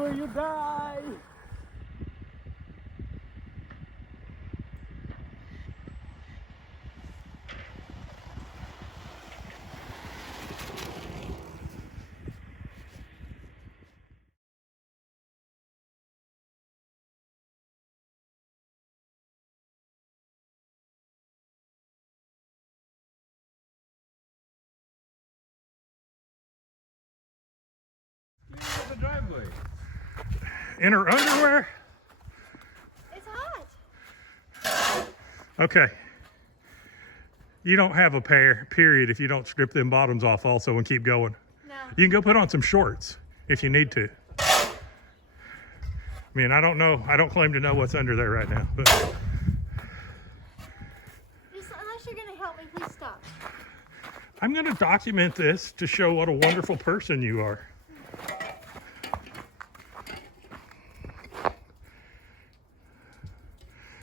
before you die. The driveway. In her underwear? It's hot. Okay. You don't have a pair, period, if you don't strip them bottoms off also and keep going. No. You can go put on some shorts if you need to. I mean, I don't know. I don't claim to know what's under there right now, but Just, unless you're going to help me, please stop. I'm going to document this to show what a wonderful person you are.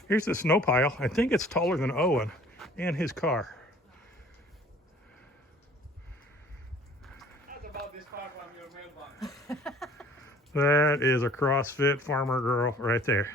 Here's the snow pile. I think it's taller than Owen and his car. That's about this far from your mailbox. That is a CrossFit farmer girl right there.